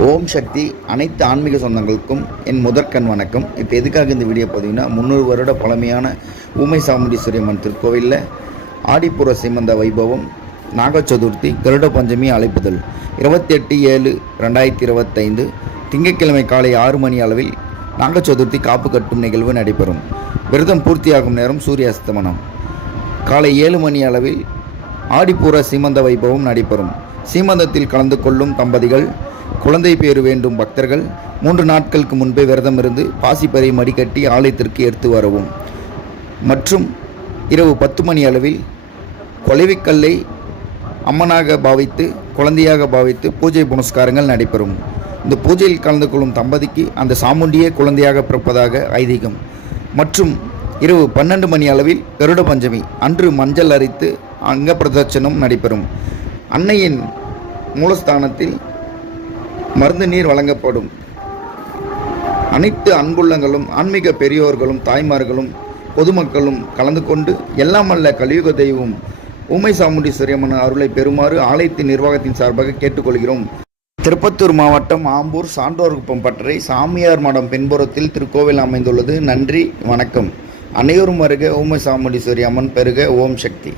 ஓம் சக்தி. அனைத்து ஆன்மீக சொந்தங்களுக்கும் என் முதற்கண் வணக்கம். இப்போ எதுக்காக இந்த வீடியோ பார்த்தீங்கன்னா, 300 வருட பழமையான ஊமை சாமுண்டீஸ்வரி அம்மன் திருக்கோவிலில் ஆடிப்புற சீமந்த வைபவம், நாக சதுர்த்தி, கருட பஞ்சமி அழைப்புதல் 28/7/2025 திங்கட்கிழமை காலை 6 மணி அளவில் நாக சதுர்த்தி காப்பு கட்டும் நிகழ்வு நடைபெறும். விரதம் பூர்த்தியாகும் நேரம் சூரிய அஸ்தமனம். காலை 7 மணி அளவில் ஆடிப்பூர சீமந்த வைபவம் நடைபெறும். சீமந்தத்தில் கலந்து கொள்ளும் தம்பதிகள், குழந்தை பேறு வேண்டும் பக்தர்கள் 3 நாட்களுக்கு முன்பே விரதம் இருந்து பாசிப்பறை மடிக்கட்டி ஆலயத்திற்கு எடுத்து வரவும். மற்றும் இரவு 10 மணி அளவில் கொலைவிக்கல்லை அம்மனாக பாவித்து, குழந்தையாக பாவித்து பூஜை புனஸ்காரங்கள் நடைபெறும். இந்த பூஜையில் கலந்து கொள்ளும் தம்பதிக்கு அந்த சாமுண்டியே குழந்தையாக பிறப்பதாக ஐதீகம். மற்றும் இரவு 12 மணி அளவில் கருட பஞ்சமி அன்று மஞ்சள் அரைத்து அங்க பிரதட்சணம் நடைபெறும். அன்னையின் மூலஸ்தானத்தில் மருந்து நீர் வழங்கப்படும். அனைத்து அன்புள்ளங்களும், ஆன்மீக பெரியோர்களும், தாய்மார்களும், பொதுமக்களும் கலந்து கொண்டு எல்லாம் அல்ல கலியுக தெய்வம் ஊமை சாமுண்டீஸ்வரி அம்மன் அருளை பெறுமாறு ஆலயத்தின் நிர்வாகத்தின் சார்பாக கேட்டுக்கொள்கிறோம். திருப்பத்தூர் மாவட்டம் ஆம்பூர் சான்றோர்குப்பம் பட்டறை சாமியார் மடம் பின்புறத்தில் திருக்கோவில் அமைந்துள்ளது. நன்றி, வணக்கம். அனைவரும் வருக. ஊமை சாமுண்டீஸ்வரி அம்மன் பெருக. ஓம் சக்தி.